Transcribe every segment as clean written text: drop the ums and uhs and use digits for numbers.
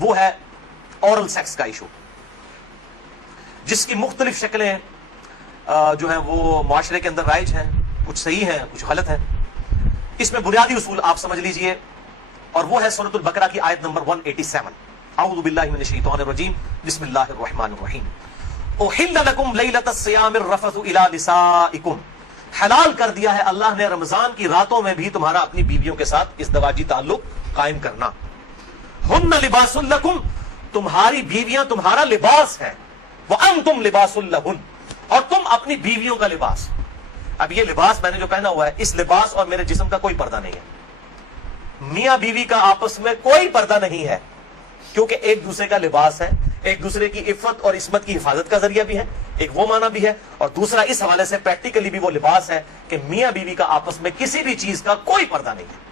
وہ ہے oral sex کا ایشو، جس کی مختلف شکلیں جو ہیں وہ معاشرے کے اندر رائج ہیں، کچھ صحیح ہیں کچھ غلط ہیں۔ اس میں بنیادی اصول آپ سمجھ لیجئے، اور وہ ہے سورۃ البقرہ کی آیت نمبر 187، اعوذ باللہ من الشیطان الرجیم، بسم اللہ الرحمن الرحیم، احل لکم لیلۃ الصیام الرفث الی نسائکم، حلال کر دیا ہے اللہ نے رمضان کی راتوں میں بھی تمہارا اپنی بیویوں کے ساتھ ازدواجی تعلق قائم کرنا۔ ہن لباس لکم، تمہاری بیویاں تمہارا لباس ہے، وانتم لباس لہن، اور تم اپنی بیویوں کا لباس۔ اب یہ لباس میں نے جو پہنا ہوا ہے، اس لباس اور میرے جسم کا کوئی پردہ نہیں ہے، میاں بیوی کا آپس میں کوئی پردہ نہیں ہے، کیونکہ ایک دوسرے کا لباس ہے، ایک دوسرے کی عفت اور عصمت کی حفاظت کا ذریعہ بھی ہے، ایک وہ معنی بھی ہے، اور دوسرا اس حوالے سے پریکٹیکلی بھی وہ لباس ہے کہ میاں بیوی کا آپس میں کسی بھی چیز کا کوئی پردہ نہیں ہے۔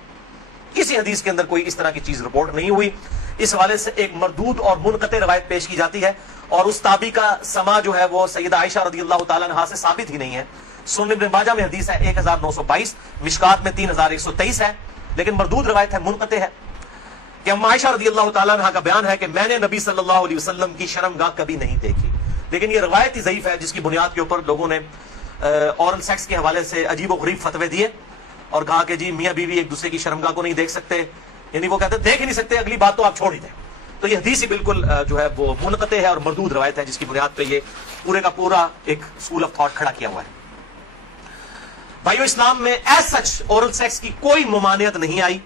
کسی حدیث کے اندر کوئی اس طرح کی چیز رپورٹ نہیں ہوئی۔ اس حوالے سے ایک مردود اور منقطع روایت پیش کی جاتی ہے، اور اس تابعی کا سما جو ہے وہ سیدہ عائشہ رضی اللہ تعالیٰ عنہا سے ثابت ہی نہیں ہے۔ سنن ابن ماجہ میں حدیث ہے 1922، مشکات میں 3123 ہے، لیکن مردود روایت ہے، منقطع ہے، کہ اما عائشہ رضی اللہ تعالیٰ عنہ کا بیان ہے کہ میں نے نبی صلی اللہ علیہ وسلم کی شرمگاہ کبھی نہیں دیکھی، لیکن یہ روایت ہی ضعیف ہے، جس کی بنیاد کے اوپر لوگوں نے اورل سیکس کے حوالے سے عجیب و غریب فتوے دیے اور کہا کہ جی میاں بیوی ایک دوسرے کی شرمگاہ کو نہیں دیکھ سکتے، یعنی وہ کہتے ہیں دیکھ ہی نہیں سکتے، اگلی بات تو آپ چھوڑ ہی دیں۔ تو یہ حدیث ہی بالکل جو ہے وہ منقطع ہے اور مردود روایت ہے، جس کی بنیاد پہ یہ پورے کا پورا ایک اسکول آف تھاٹ کھڑا کیا ہوا ہے۔ بھائیو، اسلام میں ایز سچ اورل سیکس کی کوئی ممانعت نہیں آئی،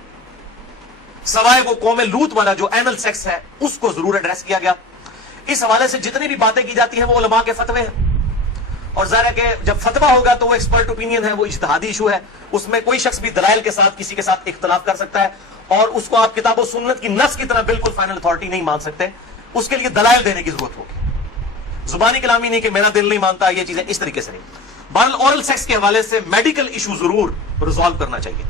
سوائے وہ قوم لوط والا جو اینل سیکس ہے اس کو ضرور ایڈریس کیا گیا۔ اس حوالے سے جتنی بھی باتیں کی جاتی ہیں وہ علماء کے فتوے ہیں، اور ظاہر ہے کہ جب فتویٰ ہوگا تو وہ ایکسپرٹ اوپینین ہے، وہ اجتہادی ایشو ہے، اس میں کوئی شخص بھی دلائل کے ساتھ کسی کے ساتھ اختلاف کر سکتا ہے، اور اس کو آپ کتاب و سنت کی نص کی طرح بالکل فائنل اتھارٹی نہیں مان سکتے، اس کے لیے دلائل دینے کی ضرورت ہوگی، زبانی کلامی نہیں کہ میرا دل نہیں مانتا، یہ چیزیں اس طریقے سے نہیں۔ بہرحال اورل سیکس کے حوالے سے میڈیکل ایشو ضرور ریزالو کرنا چاہیے،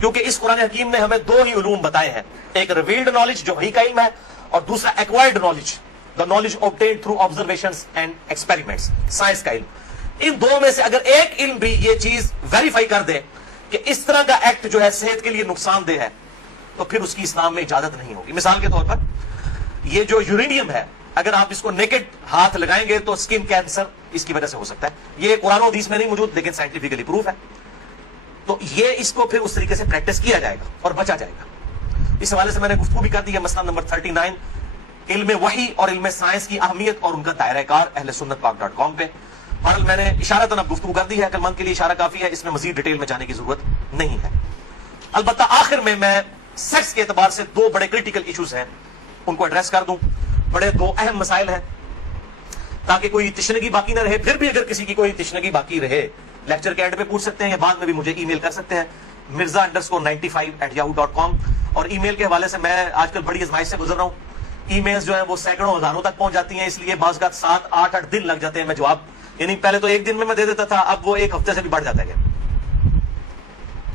کیونکہ اس قرآن حکیم نے ہمیں دو ہی علوم بتائے ہیں، ایک ریویلڈ نالج جو وحی کا علم ہے، اور دوسرا acquired knowledge, the knowledge obtained through observations and experiments، science کا علم۔ ان دو میں سے اگر ایک علم بھی یہ چیز ویریفائی کر دے کہ اس طرح کا ایکٹ جو ہے صحت کے لیے نقصان دہ ہے، تو پھر اس کی اسلام میں اجازت نہیں ہوگی۔ مثال کے طور پر یہ جو یورینیم ہے، اگر آپ اس کو نیکڈ ہاتھ لگائیں گے تو اسکن کینسر اس کی وجہ سے ہو سکتا ہے، یہ قرآن و حدیث میں نہیں موجود لیکن سائنٹیفکلی پروف ہے، تو یہ اس کو پھر اس طریقے سے پریکٹس کیا جائے گا اور بچا جائے گا۔ اس حوالے سے میں نے گفتگو بھی کر دی ہے، مسئلہ نمبر 39، علم وحی اور علم سائنس کی اہمیت اور ان کا دائرہ کار، اہل سنت پاک.com پہ۔ بہرحال میں نے اشارتاً اب گفتگو کر دی ہے، عقل مند کے لیے اشارہ کافی ہے، اس میں مزید ڈیٹیل میں جانے کی ضرورت نہیں ہے۔ البتہ آخر میں سیکس کے اعتبار سے دو بڑے کریٹیکل ایشوز ہیں، ان کو ایڈریس کر دوں۔ بڑے دو اہم مسائل ہیں تاکہ کوئی تشنگی باقی نہ رہے، پھر بھی اگر کسی کی کوئی تشنگی باقی رہے لیکچر کے اینڈ پہ پوچھ سکتے ہیں، یا بعد میں بھی مجھے ای میل کر سکتے ہیں mirza_95@yahoo.com۔ اور ای میل کے حوالے سے میں آج کل بڑی آزمائش سے گزر رہا ہوں، ای میلز جو ہیں وہ سینکڑوں ہزاروں تک پہنچ جاتی ہیں، اس لیے بعض کا 7-8 دن لگ جاتے ہیں میں جواب، یعنی پہلے تو ایک دن میں دے دیتا تھا، اب وہ ایک ہفتے سے بھی بڑھ جاتا ہے۔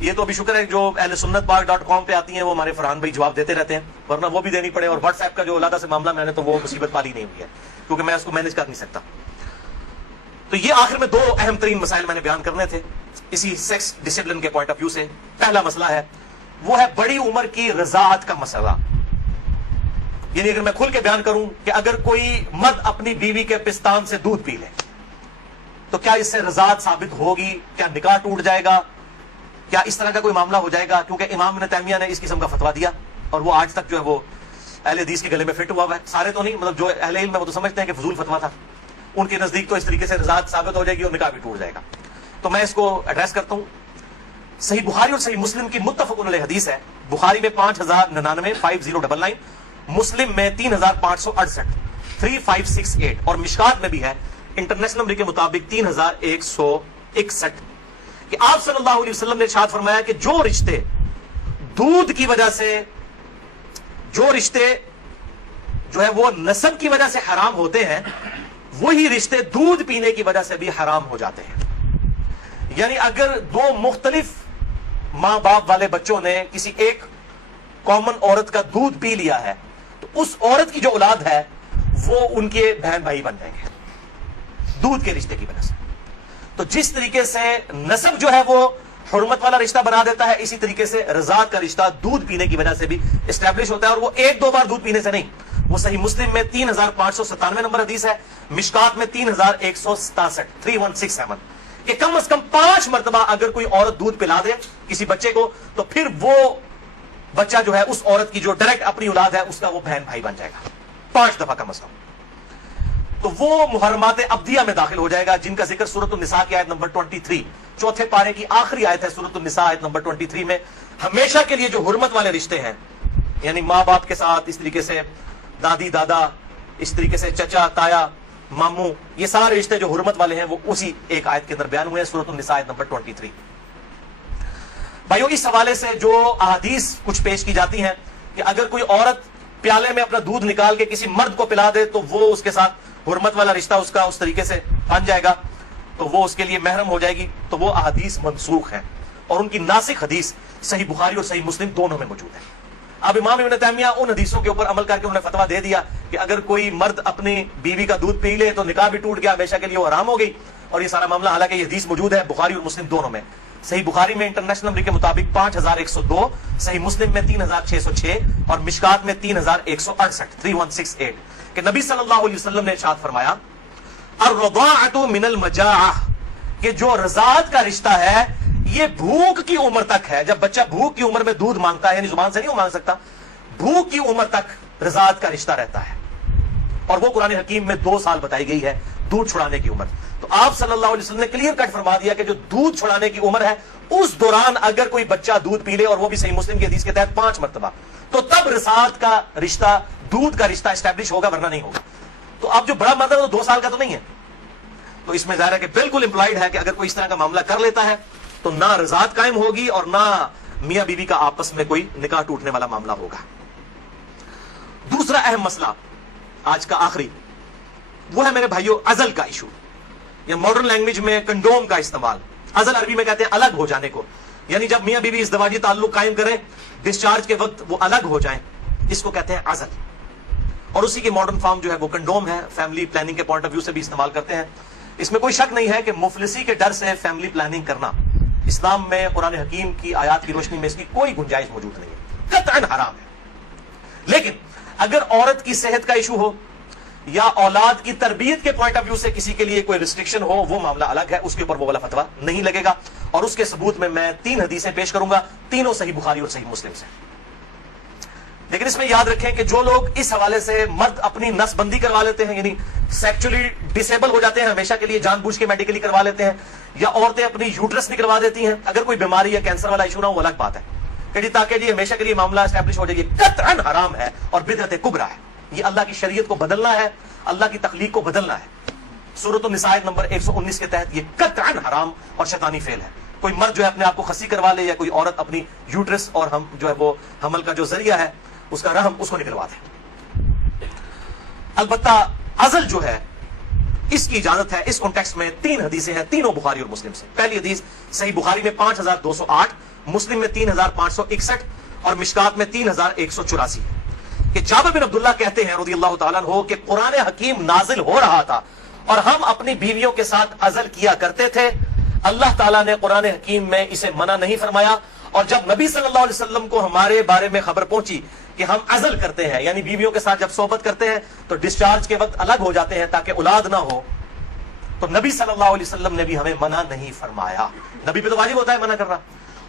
یہ تو ابھی شکر ہے جو اہل سنت پاک.com پہ آتی ہیں وہ ہمارے فرحان بھائی جواب دیتے رہتے ہیں، ورنہ وہ بھی دینی پڑے، اور واٹس ایپ کا جو علیحدہ سے معاملہ میں نے تو وہ مصیبت پالی نہیں ہوئی ہے، کیونکہ میں اس کو مینج کر نہیں سکتا۔ تو یہ آخر میں دو اہم ترین مسائل میں نے بیان کرنے تھے اسی سیکس ڈسپلن کے پوائنٹ آف ویو سے۔ پہلا مسئلہ ہے وہ ہے بڑی عمر کی رضاعت کا مسئلہ، یعنی اگر میں کھل کے بیان کروں کہ اگر کوئی مرد اپنی بیوی کے پستان سے دودھ پی لے تو کیا اس سے رضاعت ثابت ہوگی، کیا نکاح ٹوٹ جائے گا، کیا اس طرح کا کوئی معاملہ ہو جائے گا؟ کیونکہ امام ابن تیمیہ نے اس قسم کا فتویٰ دیا، اور وہ آج تک جو ہے وہ اہل حدیث کے گلے میں فٹ ہوا ہوا ہے، سارے تو نہیں، مطلب جو اہل علم ہے وہ تو سمجھتے ہیں کہ فضول فتویٰ تھا، ان کے نزدیک تو اس طریقے سے رضاعت ثابت ہو جائے گی اور نکاح بھی ٹوٹ جائے گا۔ تو میں اس کو ایڈریس کرتا ہوں۔ صحیح بخاری اور صحیح مسلم کی متفق علیہ حدیث ہے، بخاری میں 5099 5099، مسلم میں 3568 3568، اور مشکات میں بھی ہے انٹرنیشنل نمبر کے مطابق 3161، کہ آپ صلی اللہ علیہ وسلم نے ارشاد فرمایا کہ جو رشتے دودھ کی وجہ سے، جو رشتے جو ہے وہ نسب کی وجہ سے حرام ہوتے ہیں، وہی رشتے دودھ پینے کی وجہ سے بھی حرام ہو جاتے ہیں۔ یعنی اگر دو مختلف ماں باپ والے بچوں نے کسی ایک کامن عورت کا دودھ پی لیا ہے تو اس عورت کی جو اولاد ہے وہ ان کے بہن بھائی بن جائیں گے دودھ کے رشتے کی وجہ سے۔ تو جس طریقے سے نسب جو ہے وہ حرمت والا رشتہ بنا دیتا ہے، اسی طریقے سے رضاعت کا رشتہ دودھ پینے کی وجہ سے بھی اسٹیبلش ہوتا ہے، اور وہ ایک دو بار دودھ پینے سے نہیں، وہ صحیح مسلم میں 3597 نمبر حدیث ہے، مشکات میں 3167 3167 کہ کم از کم 5 مرتبہ اگر کوئی عورت دودھ پلا دے کسی بچے کو تو پھر وہ بچہ جو ہے اس عورت کی جو ڈائریکٹ اپنی اولاد ہے اس کا وہ بہن بھائی بن جائے گا 5 دفعہ کم از کم، تو وہ محرمات ابدیہ میں داخل ہو جائے گا جن کا ذکر سورۃ النساء کی آیت نمبر 23 چوتھے پارے کی آخری آیت ہے سورۃ النساء آیت نمبر 23 میں ہمیشہ کے لیے جو حرمت والے رشتے ہیں یعنی ماں باپ کے ساتھ، اس طریقے سے دادی دادا، اس طریقے سے چچا تایا ماموں، یہ سارے رشتے جو حرمت والے ہیں وہ اسی ایک آیت کے اندر بیان ہوئے ہیں سورۃ النساء آیت نمبر 23۔ بھائیو اس حوالے سے جو احادیث کچھ پیش کی جاتی ہیں کہ اگر کوئی عورت پیالے میں اپنا دودھ نکال کے کسی مرد کو پلا دے تو وہ اس کے ساتھ حرمت والا رشتہ اس کا اس طریقے سے بن جائے گا، تو وہ اس کے لیے محرم ہو جائے گی، تو وہ احادیث منسوخ ہیں اور ان کی ناسخ حدیث صحیح بخاری اور صحیح مسلم دونوں میں موجود ہے۔ اب امام ابن تیمیہ ان حدیثوں کے اوپر عمل کر کے انہوں نے فتویٰ دے دیا کہ اگر کوئی مرد اپنی بیوی کا دودھ پی لے تو نکاح بھی ٹوٹ گیا، ہمیشہ کے لیے وہ حرام ہو گئی، اور یہ سارا معاملہ حالانکہ یہ حدیث موجود ہے بخاری اور مسلم دونوں میں۔ صحیح بخاری میں انٹرنیشنل نمبر کے مطابق 5102، صحیح مسلم میں 3606 اور مشکات میں 3168 3168 کہ نبی صلی اللہ علیہ وسلم نے ارشاد فرمایا الرضاعۃ من المجاعہ کہ جو رضاعت کا رشتہ ہے یہ بھوک کی عمر تک ہے۔ جب بچہ بھوک کی عمر میں دودھ مانگتا ہے یعنی زبان سے نہیں وہ مانگ سکتا، بھوک کی عمر تک رضاعت کا رشتہ رہتا ہے، اور وہ قرآن حکیم میں 2 سال بتائی گئی ہے دودھ چھڑانے کی عمر۔ تو آپ صلی اللہ علیہ وسلم نے کلیئر کٹ فرما دیا کہ جو دودھ چھڑانے کی عمر ہے اس دوران اگر کوئی بچہ دودھ پی لے اور وہ بھی صحیح مسلم کی حدیث کے تحت 5 مرتبہ، تو تب رضاعت کا رشتہ، دودھ کا رشتہ اسٹیبلش ہوگا، ورنہ نہیں ہوگا۔ تو اب جو بڑا مرد ہے وہ 2 سال کا تو نہیں ہے، تو اس میں ظاہر ہے کہ بالکل امپلائڈ ہے کہ اگر کوئی اس طرح کا معاملہ کر لیتا ہے تو نہ رضاعت قائم ہوگی اور نہ میاں بیوی کا آپس میں کوئی نکاح ٹوٹنے والا معاملہ ہوگا۔ دوسرا اہم مسئلہ آج کا آخری وہ ہے میرے بھائیو عزل کا ایشو، یا ماڈرن لینگویج میں کنڈوم کا استعمال۔ عزل عربی میں کہتے ہیں الگ ہو جانے کو، یعنی جب میاں بیوی ازدواجی تعلق قائم کریں ڈسچارج کے وقت وہ الگ ہو جائیں، اس کو کہتے ہیں عزل، اور اسی کی ماڈرن فارم جو ہے وہ کنڈوم ہے۔ فیملی پلاننگ کے پوائنٹ آف ویو سے بھی استعمال کرتے ہیں۔ اس میں کوئی شک نہیں ہے کہ مفلسی کے ڈر سے فیملی پلاننگ کرنا اسلام میں قرآن حکیم کی آیات کی روشنی میں اس کی کوئی گنجائش موجود نہیں ہے، قطعاً حرام ہے۔ لیکن اگر عورت کی صحت کا ایشو ہو یا اولاد کی تربیت کے پوائنٹ آف ویو سے کسی کے لیے کوئی ریسٹرکشن ہو، وہ معاملہ الگ ہے، اس کے اوپر وہ والا فتویٰ نہیں لگے گا، اور اس کے ثبوت میں 3 حدیثیں پیش کروں گا، تینوں صحیح بخاری اور صحیح مسلم سے۔ لیکن اس میں یاد رکھیں کہ جو لوگ اس حوالے سے مرد اپنی نس بندی کروا لیتے ہیں، یعنی سیکچولی ڈسیبل ہو جاتے ہیں ہمیشہ کے لیے، جان بوجھ کے میڈیکلی کروا لیتے ہیں، یا عورتیں اپنی یوٹرس نکلوا دیتی ہیں، اگر کوئی بیماری یا کینسر والا ایشو نہ ہو وہ الگ بات ہے کہ جی تاکہ جی ہمیشہ کے لیے معاملہ اسٹیبلش ہو جائے، یہ قطعاً حرام ہے اور بدعت کبریٰ ہے۔ یہ اللہ کی شریعت کو بدلنا ہے، اللہ کی تخلیق کو بدلنا ہے۔ سورۃ النساء نمبر 119 کے تحت یہ قطعاً حرام اور شیطانی فعل ہے۔ کوئی مرد جو ہے اپنے آپ کو خسی کروا لے، یا کوئی عورت اپنی یوٹرس اور ہم جو ہے وہ حمل کا جو ذریعہ ہے اس کا رحم اس کو نکلوا دے۔ البتہ عزل جو ہے اس کی اجازت ہے۔ اس کانٹیکسٹ میں 3 حدیثیں ہیں، تینوں بخاری اور مسلم سے۔ پہلی حدیث صحیح بخاری میں 5208، مسلم میں 3561 اور مشکات میں 3184 کہ جابر بن عبداللہ کہتے ہیں رضی اللہ تعالیٰ عنہ کہ قرآن حکیم نازل ہو رہا تھا اور ہم اپنی بیویوں کے ساتھ عزل کیا کرتے تھے، اللہ تعالیٰ نے قرآن حکیم میں اسے منع نہیں فرمایا، اور جب نبی صلی اللہ علیہ وسلم کو ہمارے بارے میں خبر پہنچی کہ ہم عزل کرتے ہیں، یعنی بیویوں کے ساتھ جب صحبت کرتے ہیں تو ڈسچارج کے وقت الگ ہو جاتے ہیں تاکہ اولاد نہ ہو، تو نبی صلی اللہ علیہ وسلم نے بھی ہمیں منع نہیں فرمایا۔ نبی پہ تو واجب ہوتا ہے منع کرنا۔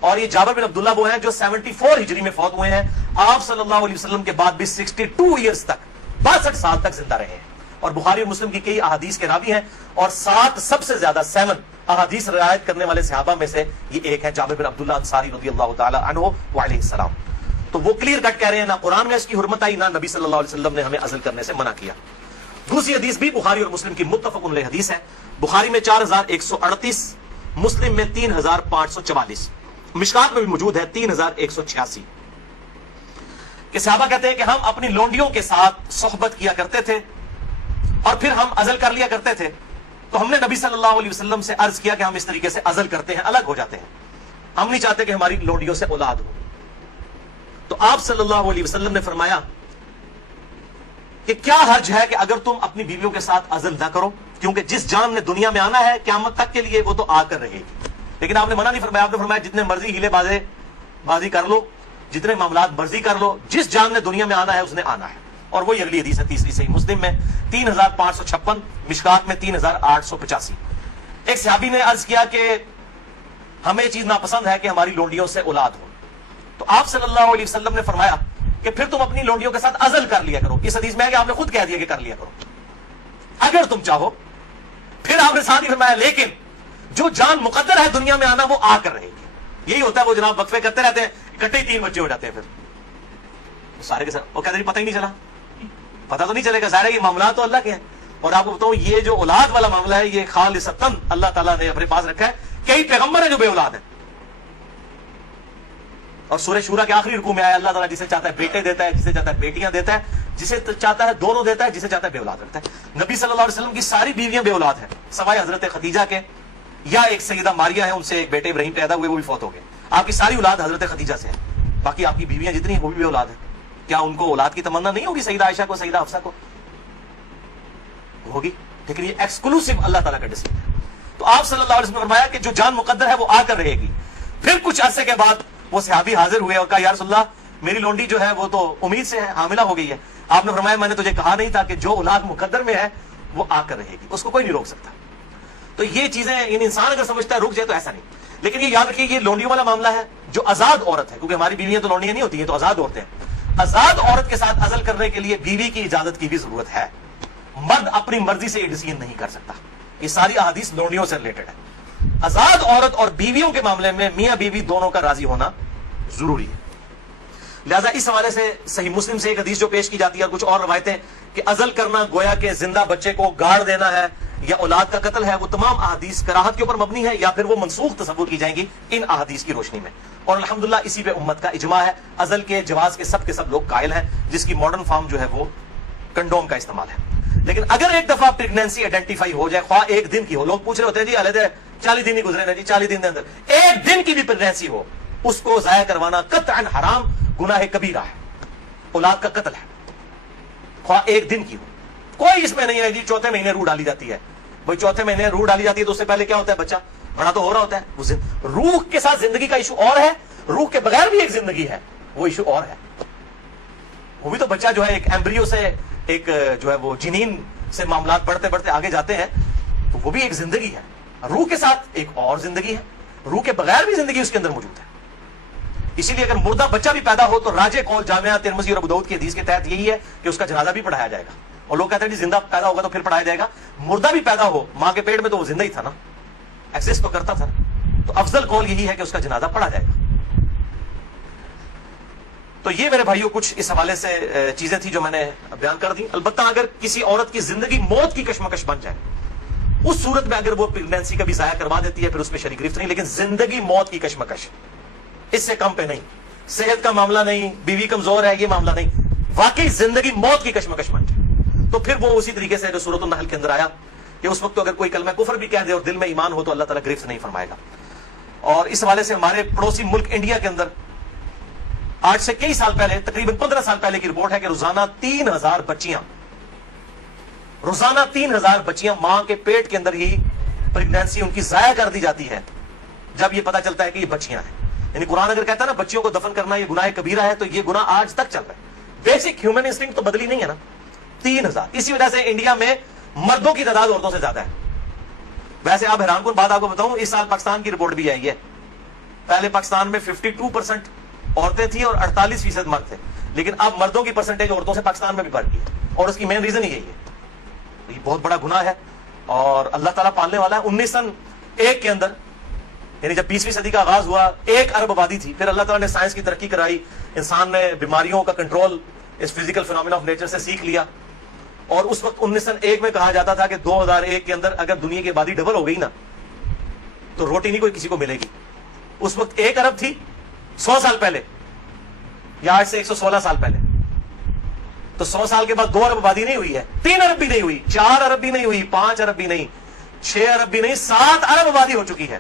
اور یہ جابر بن عبداللہ وہ ہیں جو 74 ہجری میں فوت ہوئے ہیں، آپ صلی اللہ علیہ وسلم کے بعد بھی 62 ایئرز تک 62 سال تک زندہ رہے ہیں، اور بخاری اور مسلم کی کئی احادیث کے راوی ہیں، اور 7 سب سے زیادہ 7 احادیث روایت کرنے والے صحابہ میں سے یہ ایک ہے جابر بن عبداللہ انصاری رضی اللہ تعالی عنہ وعلیہ السلام۔ تو وہ کلیئر کٹ کہہ رہے ہیں نہ قرآن میں اس کی حرمت آئی، نہ نبی صلی اللہ علیہ وسلم نے ہمیں عزل کرنے سے منع کیا۔ دوسری حدیث بھی بخاری اور مسلم کی متفق علیہ حدیث ہے، بخاری میں 4138، مسلم میں 3544، مشکات میں بھی موجود ہے 3186 کہ صحابہ کہتے ہیں کہ ہم اپنی لونڈیوں کے ساتھ صحبت کیا کرتے تھے اور پھر ہم عزل کر لیا کرتے تھے، تو ہم نے نبی صلی اللہ علیہ وسلم سے عرض کیا کہ ہم اس طریقے سے عزل کرتے ہیں، الگ ہو جاتے ہیں، ہم نہیں چاہتے کہ ہماری لونڈیوں سے اولاد ہو۔ تو آپ صلی اللہ علیہ وسلم نے فرمایا کہ کیا حرج ہے کہ اگر تم اپنی بیویوں کے ساتھ عزل نہ کرو، کیونکہ جس جان نے دنیا میں آنا ہے قیامت تک کے لیے وہ تو آ کر رہے گی۔ لیکن آپ نے منع نہیں فرمایا، آپ نے فرمایا جتنے مرضی ہیلے بازی کر لو، جتنے معاملات مرضی کر لو، جس جان نے دنیا میں آنا ہے اس نے آنا ہے۔ اور وہی اگلی حدیث ہے تیسری صحیح مسلم میں 3556، مشکات میں 3885۔ ایک صحابی نے عرض کیا کہ ہمیں یہ چیز ناپسند ہے کہ ہماری لونڈیوں سے اولاد ہو، تو آپ صلی اللہ علیہ وسلم نے فرمایا کہ پھر تم اپنی لونڈیوں کے ساتھ عزل کر لیا کرو۔ اس حدیث میں ہے کہ آپ نے خود کہہ دیا کہ کر لیا کرو اگر تم چاہو۔ پھر آپ نے ساتھ ہی فرمایا لیکن جو جان مقدر ہے دنیا میں آنا وہ آ کر رہے گی۔ یہی ہوتا ہے، وہ جناب وقفے کرتے رہتے ہیں، اکٹھے 3 بچے ہو جاتے ہیں، پھر سارے کے ساتھ وہ کہتے ہیں پتہ ہی نہیں چلا، پتہ تو نہیں چلے گا، سارے یہ معاملات تو اللہ کے ہیں۔ اور آپ کو بتاؤں یہ جو اولاد والا معاملہ ہے یہ خالصتاً اللہ تعالیٰ نے اپنے پاس رکھا ہے۔ کئی پیغمبر ہیں جو بے اولاد ہیں، اور سورہ شورا کے آخری رکوع میں آیا اللہ تعالیٰ جسے چاہتا ہے بیٹے دیتا ہے، جسے چاہتا ہے بیٹیاں دیتا ہے، جسے چاہتا ہے دونوں دیتا ہے، جسے چاہتا ہے بے اولاد رکھتا ہے۔ نبی صلی اللہ علیہ وسلم کی ساری بیویاں بے اولاد ہیں سوائے حضرت خدیجہ کے، یا ایک سیدہ ماریہ ہیں، ان سے ایک بیٹے ابراہیم پیدا ہوئے، وہ بھی فوت ہو گئے۔ آپ کی ساری اولاد حضرت خدیجہ سے ہے، باقی آپ کی بیویاں جتنی ہیں وہ بھی بے اولاد ہیں۔ کیا ان کو اولاد کی تمنا نہیں ہوگی؟ سیدہ عائشہ کو، سیدہ حفصہ کو ہوگی، لیکن یہ ایکسکلوسیو اللہ تعالیٰ کا ڈیسیجن ہے۔ تو آپ صلی اللہ علیہ وسلم نے فرمایا کہ جو جان مقدر ہے وہ آ کر رہے گی۔ پھر کچھ عرصے کے بعد وہ صحابی حاضر ہوئے اور کہا یا رسول اللہ میری لونڈی جو ہے وہ تو امید سے ہے، حاملہ ہو گئی ہے۔ آپ نے فرمایا میں نے تجھے کہا نہیں تھا کہ جو اولاد مقدر میں ہے وہ آ کر رہے گی، اس کو کوئی نہیں روک سکتا۔ تو یہ چیزیں انسان اگر سمجھتا ہے رک جائے تو ایسا نہیں، لیکن یہ یاد رکھیے یہ لونڈیوں والا معاملہ ہے جو آزاد عورت ہے، کیونکہ ہماری بیویاں تو لونڈیاں نہیں ہوتی ہیں، تو آزاد عورتیں ہیں۔ آزاد عورت کے ساتھ عزل کرنے کے لیے بیوی کی اجازت کی بھی ضرورت ہے، مرد اپنی مرضی سے یہ ڈیسیژن نہیں کر سکتا۔ یہ ساری احادیث لونڈیوں سے ریلیٹڈ ہے۔ آزاد عورت اور بیویوں کے معاملے میں میاں بیوی دونوں کا راضی ہونا ضروری ہے۔ لہذا اس حوالے سے صحیح مسلم سے ایک حدیث جو پیش کی جاتی ہے اور کچھ اور روایتیں کہ عزل کرنا گویا کہ زندہ بچے کو گاڑ دینا ہے یا اولاد کا قتل ہے، وہ تمام احادیث کراہت کے اوپر مبنی ہے یا پھر وہ منسوخ تصور کی جائیں گی ان احادیث کی روشنی میں۔ اور الحمدللہ اسی پہ امت کا اجماع ہے، عزل کے جواز کے سب لوگ قائل ہیں، جس کی ماڈرن فارم جو ہے وہ کنڈوم کا استعمال ہے۔ لیکن اگر ایک دفعہ پریگنینسی آئیڈینٹیفائی ہو جائے، خواہ ایک دن کی ہو، لوگ پوچھ رہے ہوتے ہیں جی علیحدہ 40 دن ہی گزرے نا جی، 40 دن کے اندر ایک دن کی بھی پریگنینسی ہو، اس کو ضائع کروانا قطعاً حرام، گناہ کبیرہ ہے، اولاد کا قتل ہے، خواہ ایک دن کی ہو۔ کوئی اس میں نہیں ہے جی چوتھے مہینے روح ڈالی جاتی ہے، بھائی چوتھے مہینے روح ڈالی جاتی ہے تو اس سے پہلے کیا ہوتا ہے، بچہ بڑا تو ہو رہا ہوتا ہے۔ وہ روح کے ساتھ زندگی کا ایشو اور ہے، روح کے بغیر بھی ایک زندگی ہے، وہ ایشو اور ہے۔ وہ بھی تو بچہ جو ہے ایک ایمبریو سے ایک جو ہے وہ جنین سے معاملات بڑھتے بڑھتے آگے جاتے ہیں، تو وہ بھی ایک زندگی ہے، روح کے ساتھ ایک اور زندگی ہے، روح کے بغیر بھی زندگی اس کے اندر موجود ہے۔ اسی لیے اگر مردہ بچہ بھی پیدا ہو تو راجح قول جامعہ ترمذی اور ابو داؤد کی حدیث کے تحت یہی ہے کہ اس کا جنازہ بھی پڑھایا جائے گا۔ اور لوگ کہتے ہیں جی زندہ پیدا ہوگا تو پھر پڑھایا جائے گا، مردہ بھی پیدا ہو ماں کے پیٹ میں تو وہ زندہ ہی تھا نا، ایکسس تو کرتا تھا، تو افضل قول یہی ہے کہ اس کا جنازہ پڑھا جائے گا۔ تو یہ میرے بھائیوں کچھ اس حوالے سے چیزیں تھی جو میں نے بیان کر دی۔ البتہ اگر کسی عورت کی زندگی موت کی کشمکش بن جائے، اس صورت میں اگر وہ پریگنینسی کا بھی ضائع کروا دیتی ہے پھر اس میں شریک گرفت نہیں، لیکن زندگی موت کی کشمکش اس سے کم پہ نہیں، صحت کا معاملہ نہیں، بیوی کمزور ہے یہ معاملہ نہیں، واقعی زندگی موت کی کشمکش بن جائے تو پھر وہ اسی طریقے سے جو سورۃ النحل کے اندر آیا کہ اس وقت تو اگر کوئی کلمہ کفر بھی کہہ دے اور دل میں ایمان ہو تو اللہ تعالیٰ گرفت نہیں فرمائے گا۔ اور اس حوالے سے ہمارے پڑوسی ملک انڈیا کے اندر آج سے کئی سال پہلے، تقریباً 15 سال پہلے کی رپورٹ ہے کہ روزانہ 3000 بچیاں ماں کے پیٹ کے اندر ہی پریگنینسی ان کی ضائع کر دی جاتی ہے جب یہ پتا چلتا ہے کہ یہ بچیاں ہیں۔ یعنی قرآن اگر کہتا ہے نا بچیوں کو دفن کرنا یہ گناہ کبیرہ ہے، تو یہ گناہ آج تک چل رہا ہے، بیسک ہیومن انسٹنکٹ تو بدلی نہیں ہے نا۔ 3000، اسی وجہ سے انڈیا میں مردوں کی تعداد عورتوں سے زیادہ ہے۔ ویسے آپ حیران کن بات آپ کو بتاؤں، اس سال پاکستان کی رپورٹ بھی آئی ہے، پہلے پاکستان میں 52% عورتیں تھیں اور 48% مرد تھے، لیکن اب مردوں کی پرسنٹیج عورتوں سے پاکستان میں بھی بڑھ گئی ہے، اور اس کی مین ریزن یہی ہے۔ یہ بہت بڑا گناہ ہے اور اللہ تعالیٰ پالنے والا ہے۔ 1901 کے اندر یعنی جب 20ویں صدی کا آغاز ہوا 1 ارب آبادی تھی، پھر اللہ تعالیٰ نے سائنس کی ترقی کرائی، انسان نے بیماریوں کا کنٹرول اس فزیکل فینومینا آف نیچر سے سیکھ لیا، اور اس وقت 1901 میں کہا جاتا تھا کہ 2001 کے اندر اگر دنیا کی آبادی ڈبل ہو گئی نا تو روٹی نہیں کوئی کسی کو ملے گی۔ اس وقت 1 ارب تھی 100 سال پہلے، یا آج سے 116 سال پہلے، تو 100 سال کے بعد 2 ارب آبادی نہیں ہوئی ہے، 3 ارب بھی نہیں ہوئی، 4 ارب بھی نہیں ہوئی، 5 ارب بھی نہیں، 6 ارب بھی نہیں، 7 ارب آبادی ہو چکی ہے،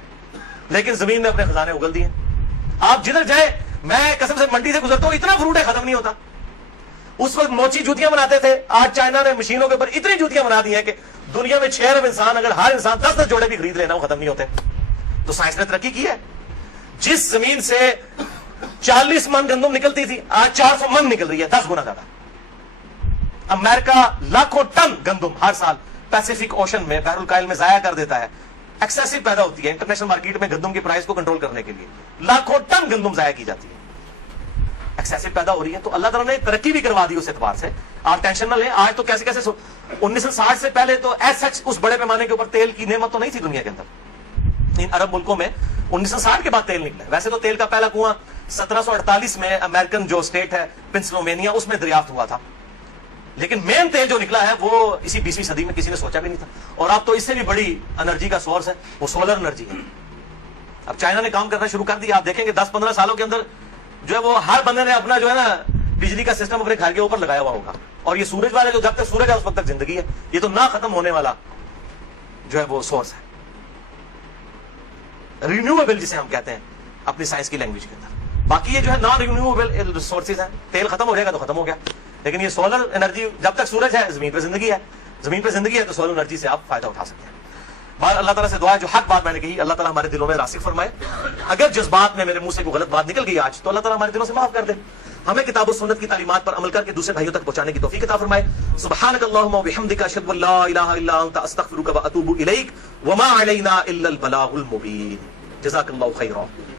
لیکن زمین نے اپنے خزانے اگل دیے۔ آپ جدھر جائیں، میں قسم سے منڈی سے گزرتا ہوں اتنا فروٹ ہے ختم نہیں ہوتا۔ اس وقت موچی جوتیاں بناتے تھے، آج چائنا نے مشینوں کے اوپر اتنی جوتیاں بنا دی ہیں کہ دنیا میں 6 ارب انسان اگر ہر انسان 10 جوڑے بھی خرید لینا وہ ختم نہیں ہوتے۔ تو سائنس نے ترقی کی ہے۔ جس زمین سے 40 من گندم نکلتی تھی آج 400 من نکل رہی ہے، 10 گنا زیادہ۔ امریکہ لاکھوں ٹن گندم ہر سال پیسیفک اوشن میں بحر الکاہل میں ضائع کر دیتا ہے. ایکسیسو پیدا ہوتی ہے انٹرنیشنل مارکیٹ میں گندم کی پرائز کو کنٹرول کرنے کے لیے. لاکھوں ٹن گندم ضائع کی جاتی ہے, ایکسیسو پیدا ہو رہی ہے. تو اللہ تعالیٰ نے ترقی بھی کروا دی اس اعتبار سے. آپ ٹینشن نہ لیں. آج تو کیسے 1960 سے پہلے تو ایز سچ اس بڑے پیمانے کے اوپر تیل کی نعمت تو نہیں تھی دنیا کے اندر. ان عرب ملکوں میں 1960 کے بعد تیل نکلا. ویسے تو تیل کا پہلا کنواں 1748 میں امریکن جو اسٹیٹ ہے پنسلوینیا اس میں دریافت ہوا تھا, لیکن مین تیل جو نکلا ہے وہ اسی 20ویں صدی میں کسی نے سوچا بھی نہیں تھا. اور اب تو اس سے بھی بڑی انرجی کا سورس ہے وہ سولر انرجی ہے. اب چائنا نے کام کرنا شروع کر دیا. آپ دیکھیں گے 10-15 سالوں کے اندر جو ہے وہ ہر بندے نے اپنا جو ہے نا بجلی کا سسٹم اپنے گھر کے اوپر لگایا ہوا ہوگا. اور یہ سورج والے جو جب تک سورج ہے اس وقت تک زندگی ہے. یہ تو نہ ختم ہونے والا جو ہے وہ سورس ہے, رینیویبل جسے ہم کہتے ہیں اپنی سائنس کی لینگویج کے اندر. باقی یہ جو ہے نان رینیویبل ریسورسز ہیں. تیل ختم ہو جائے گا تو ختم ہو گیا, لیکن یہ سولر انرجی جب تک سورج ہے زمین پہ زندگی ہے. زمین پہ زندگی ہے تو سولر انرجی سے آپ فائدہ اٹھا سکتے ہیں. بار اللہ تعالیٰ سے دعا ہے جو حق بات میں نے کہی اللہ تعالیٰ ہمارے دلوں میں راسخ فرمائے. اگر جذبات میں میرے منہ سے کوئی غلط بات نکل گئی آج تو اللہ تعالیٰ ہمارے دلوں سے معاف کر دے. ہمیں کتاب و سنت کی تعلیمات پر عمل کر کے دوسرے بھائیوں تک پہنچانے کی توفیق عطا فرمائے. سبحانک اللہم و بحمدک اشہد ان لا الہ الا انت استغفرک و اتوب الیک وما علینا الا البلاغ المبین. جزاک اللہ خیرا.